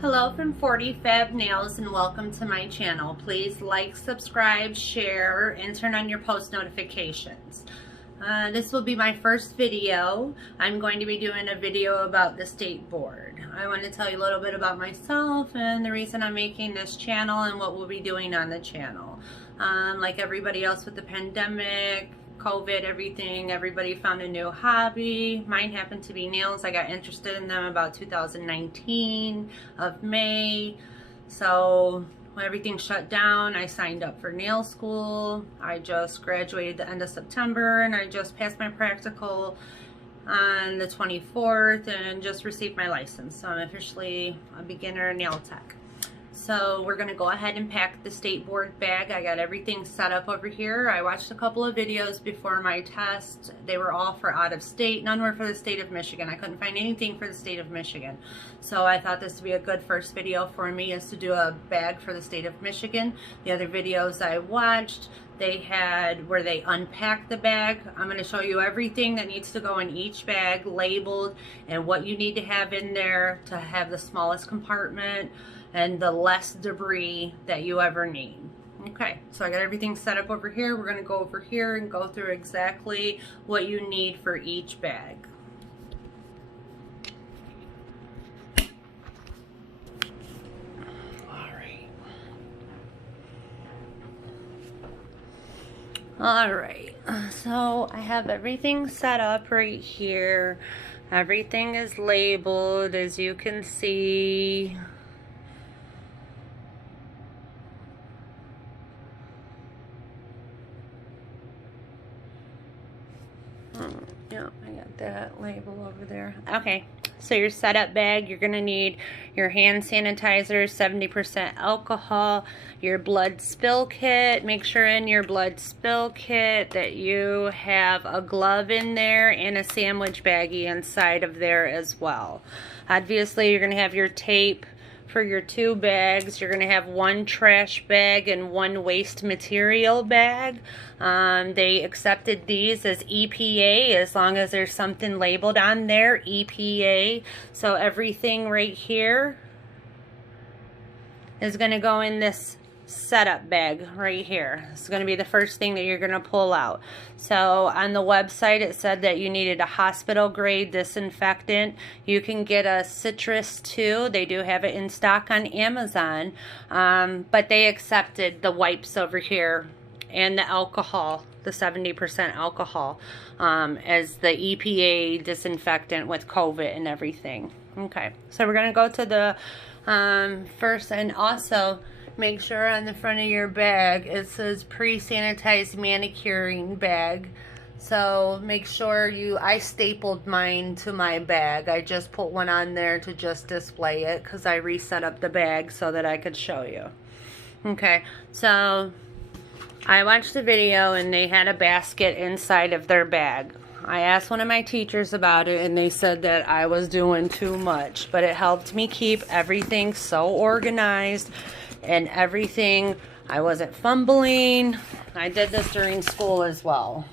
Hello from 40 Fab Nails and welcome to my channel. Please like, subscribe, share, and turn on your post notifications. This will be my first video. I'm going to be doing a video about the state board. I want to tell you a little bit about myself and the reason I'm making this channel and what we'll be doing on the channel. Like everybody else with the pandemic, COVID, everything, everybody found a new hobby. Mine happened to be nails. I got interested in them about 2019 of May. So when everything shut down, I signed up for nail school. I just graduated the end of September and I just passed my practical on the 24th and just received my license. So I'm officially a beginner nail tech. So we're going to go ahead and pack the state board bag. I got everything set up over here. I watched a couple of videos before my test. They were all for out of state. None were for the state of Michigan. I couldn't find anything for the state of Michigan. So I thought this would be a good first video for me, is to do a bag for the state of Michigan. The other videos I watched, they had where they unpack the bag. I'm going to show you everything that needs to go in each bag, labeled, and what you need to have in there to have the smallest compartment and the less debris that you ever need. Okay, so I got everything set up over here. We're going to go over here and go through exactly what you need for each bag. Alright, so I have everything set up right here. Everything is labeled, as you can see. Yeah, I got that label over there. Okay, so your setup bag, you're going to need your hand sanitizer, 70% alcohol, your blood spill kit. Make sure in your blood spill kit that you have a glove in there and a sandwich baggie inside of there as well. Obviously, you're going to have your tape for your two bags. You're going to have one trash bag and one waste material bag. They accepted these as EPA as long as there's something labeled on there, EPA. So everything right here is going to go in this setup bag right here. It's going to be the first thing that you're going to pull out. So on the website it said that you needed a hospital grade disinfectant. You can get a citrus too. They do have it in stock on Amazon, but they accepted the wipes over here and the alcohol, the 70% alcohol, as the EPA disinfectant with COVID and everything. Okay, so we're going to go to the first, and also make sure on the front of your bag it says pre-sanitized manicuring bag. So make sure I stapled mine to my bag. I just put one on there to just display it because I reset up the bag so that I could show you. Okay, so I watched the video and they had a basket inside of their bag. I asked one of my teachers about it and they said that I was doing too much, but it helped me keep everything so organized and everything. I wasn't fumbling. I did this during school as well.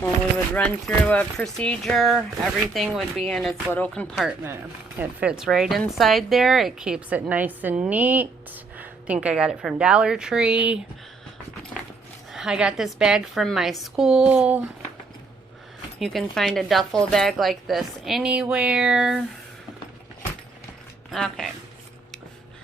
When we would run through a procedure, everything would be in its little compartment. It fits right inside there. It keeps it nice and neat. I think I got it from Dollar Tree. I got this bag from my school. You can find a duffel bag like this anywhere. Okay.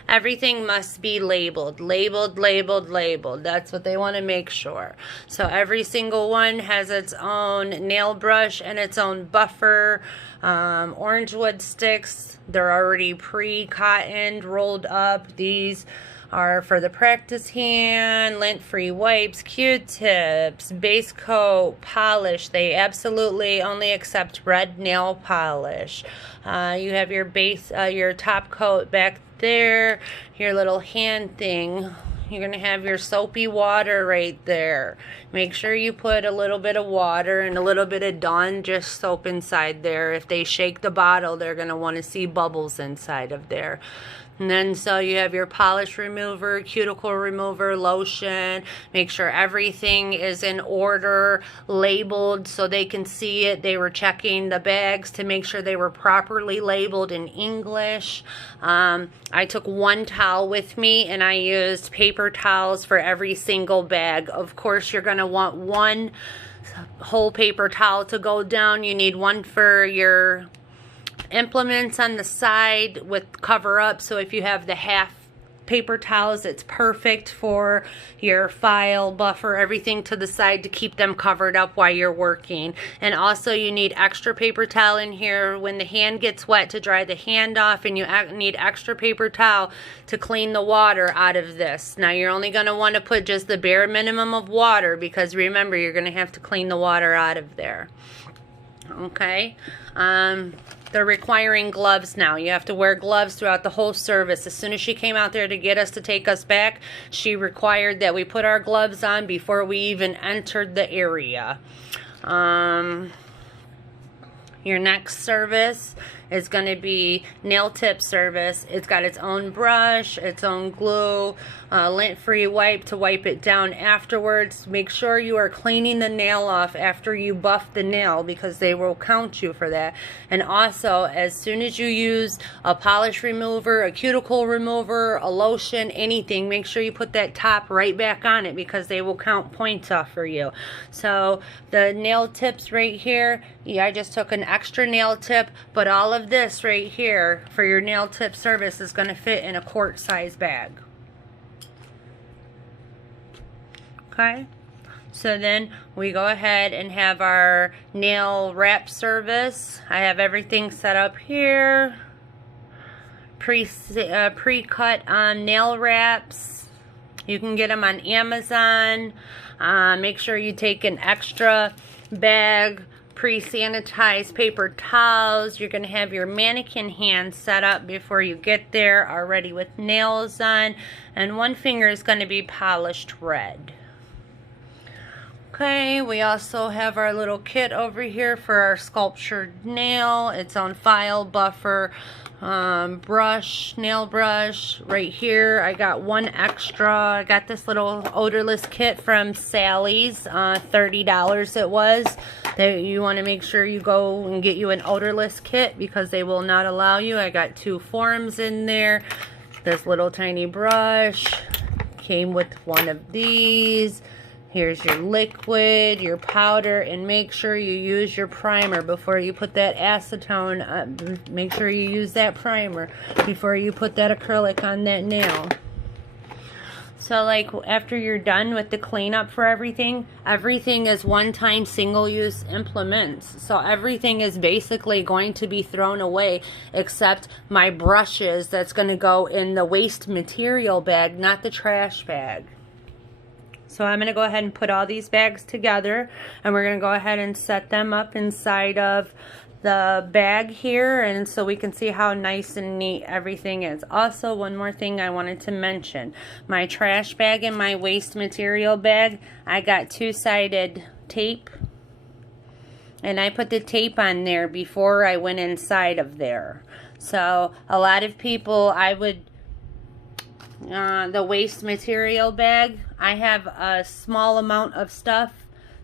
Everything must be labeled. Labeled, labeled, labeled. That's what they want to make sure. So every single one has its own nail brush and its own buffer. Orange wood sticks. They're already pre-cottoned, rolled up. These are for the practice hand, lint-free wipes, Q-tips, base coat, polish. They absolutely only accept red nail polish. You have your base, your top coat back there, your little hand thing, you're going to have your soapy water right there. Make sure you put a little bit of water and a little bit of Dawn just soap inside there. If they shake the bottle, they're going to want to see bubbles inside of there. And then so you have your polish remover, cuticle remover, lotion. Make sure everything is in order, labeled so they can see it. They were checking the bags to make sure they were properly labeled in English. I took one towel with me and I used paper towels for every single bag. Of course, you're going to want one whole paper towel to go down. You need one for your implements on the side with cover up, so if you have the half paper towels, it's perfect for your file, buffer, everything to the side to keep them covered up while you're working. And also you need extra paper towel in here when the hand gets wet to dry the hand off, and you need extra paper towel to clean the water out of this. Now you're only going to want to put just the bare minimum of water, because remember, you're going to have to clean the water out of there. Okay. They're requiring gloves now. You have to wear gloves throughout the whole service. As soon as she came out there to get us to take us back, she required that we put our gloves on before we even entered the area. Your next service is going to be nail tip service. It's got its own brush, its own glue, lint-free wipe to wipe it down afterwards. Make sure you are cleaning the nail off after you buff the nail, because they will count you for that. And also, as soon as you use a polish remover, a cuticle remover, a lotion, anything, make sure you put that top right back on it, because they will count points off for you. So the nail tips right here, yeah, I just took an extra nail tip, but all of this right here for your nail tip service is going to fit in a quart size bag. Okay, so then we go ahead and have our nail wrap service. I have everything set up here. Pre-cut nail wraps. You can get them on Amazon. Make sure you take an extra bag, pre-sanitized paper towels. You're going to have your mannequin hand set up before you get there, already with nails on, and one finger is going to be polished red. Okay, we also have our little kit over here for our sculptured nail. Its own file, buffer, brush, nail brush. Right here, I got one extra. I got this little odorless kit from Sally's, $30 it was. You want to make sure you go and get you an odorless kit, because they will not allow you. I got 2 forms in there. This little tiny brush came with one of these. Here's your liquid, your powder, and make sure you use your primer before you put that acetone. Make sure you use that primer before you put that acrylic on that nail. So like after you're done with the cleanup for everything is one-time single-use implements. So everything is basically going to be thrown away except my brushes. That's going to go in the waste material bag, not the trash bag. So I'm going to go ahead and put all these bags together, and we're going to go ahead and set them up inside of the bag here, and so we can see how nice and neat everything is. Also, one more thing I wanted to mention. My trash bag and my waste material bag, I got 2-sided tape, and I put the tape on there before I went inside of there. So a lot of people, the waste material bag, I have a small amount of stuff,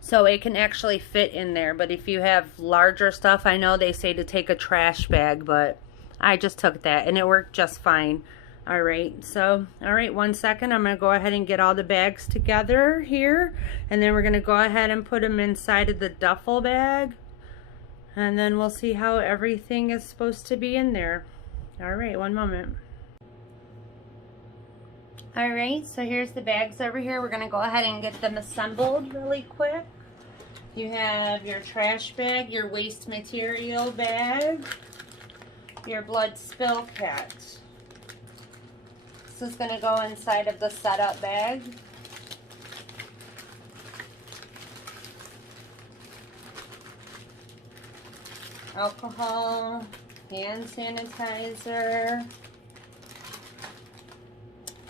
so it can actually fit in there. But if you have larger stuff, I know they say to take a trash bag, but I just took that and it worked just fine. Alright, so, alright, 1 second. I'm going to go ahead and get all the bags together here, and then we're going to go ahead and put them inside of the duffel bag, and then we'll see how everything is supposed to be in there. Alright, 1 moment. Alright, so here's the bags over here. We're going to go ahead and get them assembled really quick. You have your trash bag, your waste material bag, your blood spill cat. This is going to go inside of the setup bag. Alcohol, hand sanitizer,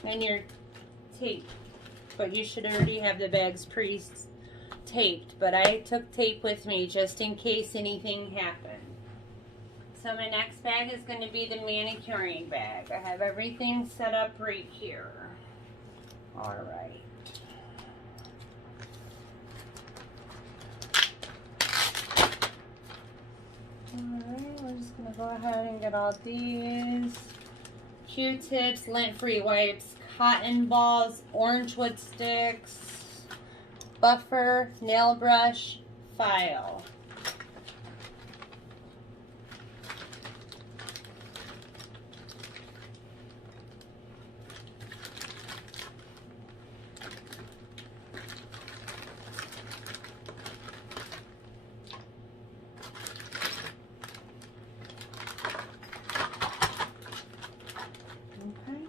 and your tape, but you should already have the bags pre-taped, but I took tape with me just in case anything happened. So my next bag is going to be the manicuring bag. I have everything set up right here. All right. Alright, we're just going to go ahead and get all these. Q-tips, lint-free wipes, cotton balls, orange wood sticks, buffer, nail brush, file.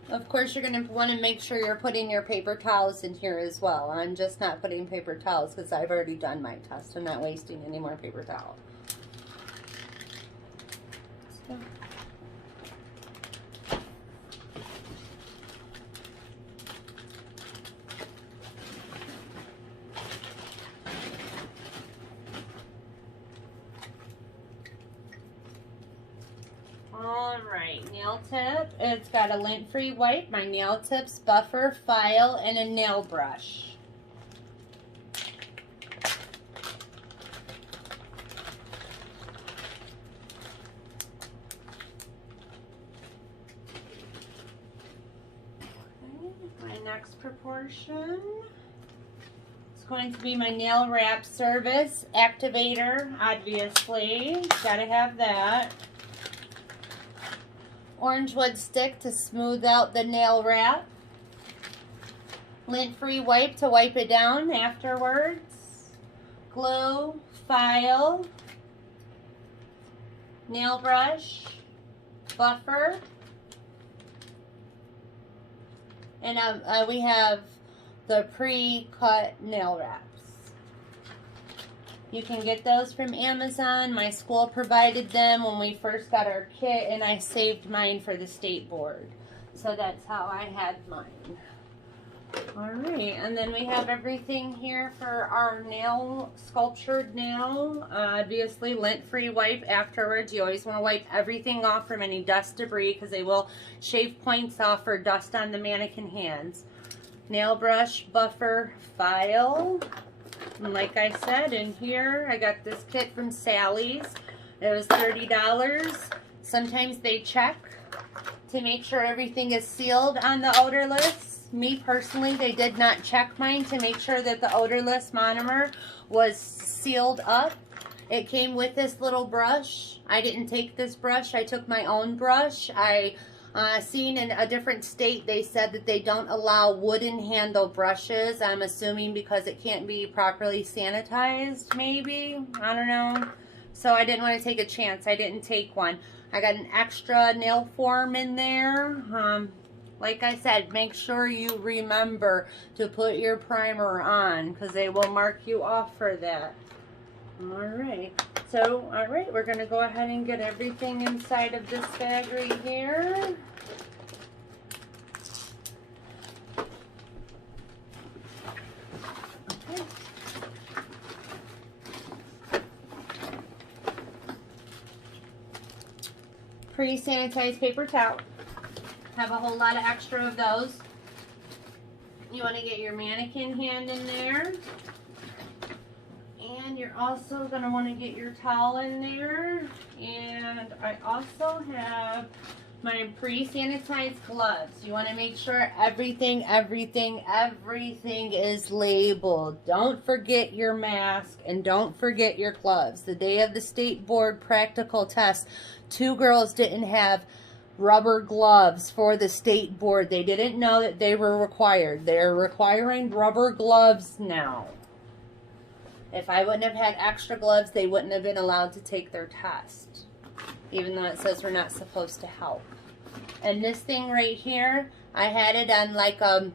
Of course, you're going to want to make sure you're putting your paper towels in here as well. I'm just not putting paper towels because I've already done my test. I'm not wasting any more paper towel. So. Alright, nail tip. It's got a lint-free wipe, my nail tips, buffer, file, and a nail brush. Okay, my next proportion is going to be my nail wrap service activator, obviously. Gotta have that. Orange wood stick to smooth out the nail wrap. Lint-free wipe to wipe it down afterwards. Glue, file, nail brush, buffer, and we have the pre-cut nail wraps. You can get those from Amazon. My school provided them when we first got our kit, and I saved mine for the state board. So that's how I had mine. Alright, and then we have everything here for our nail, sculptured nail. Obviously, lint-free wipe afterwards. You always want to wipe everything off from any dust, debris, because they will shave points off or dust on the mannequin hands. Nail brush, buffer, file. And like I said, in here, I got this kit from Sally's. It was $30. Sometimes they check to make sure everything is sealed on the odorless. Me personally, they did not check mine to make sure that the odorless monomer was sealed up. It came with this little brush. I didn't take this brush. I took my own brush. I seen in a different state, they said that they don't allow wooden handle brushes. I'm assuming because it can't be properly sanitized, maybe. I don't know. So I didn't want to take a chance. I didn't take one. I got an extra nail form in there. Like I said, make sure you remember to put your primer on because they will mark you off for that. Alright, so alright, we're going to go ahead and get everything inside of this bag right here. Okay. Pre-sanitized paper towel. Have a whole lot of extra of those. You want to get your mannequin hand in there. And you're also going to want to get your towel in there. And I also have my pre-sanitized gloves. You want to make sure everything is labeled. Don't forget your mask and don't forget your gloves. The day of the state board practical test, 2 girls didn't have rubber gloves for the state board. They didn't know that they were required. They're requiring rubber gloves now. If I wouldn't have had extra gloves, they wouldn't have been allowed to take their test, even though it says we're not supposed to help. And this thing right here, I had it on like a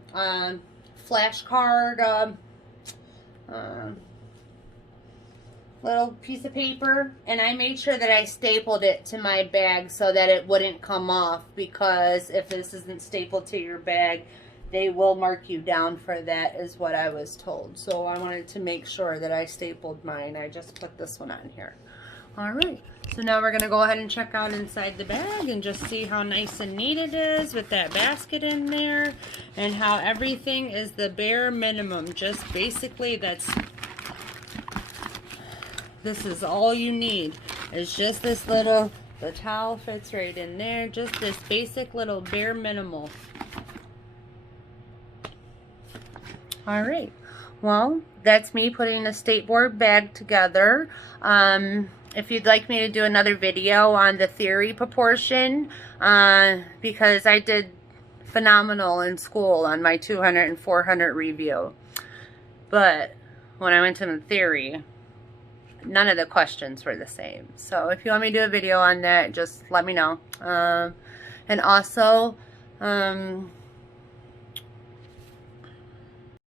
flashcard little piece of paper, and I made sure that I stapled it to my bag so that it wouldn't come off, because if this isn't stapled to your bag, they will mark you down for that, is what I was told. So I wanted to make sure that I stapled mine. I just put this one on here. All right, so now we're gonna go ahead and check out inside the bag and just see how nice and neat it is with that basket in there, and how everything is the bare minimum. Just basically this is all you need. It's just this little, the towel fits right in there, just this basic little bare minimal. All right, well, that's me putting a state board bag together. If you'd like me to do another video on the theory proportion, because I did phenomenal in school on my 200 and 400 review. But when I went to the theory, none of the questions were the same. So if you want me to do a video on that, just let me know. And also,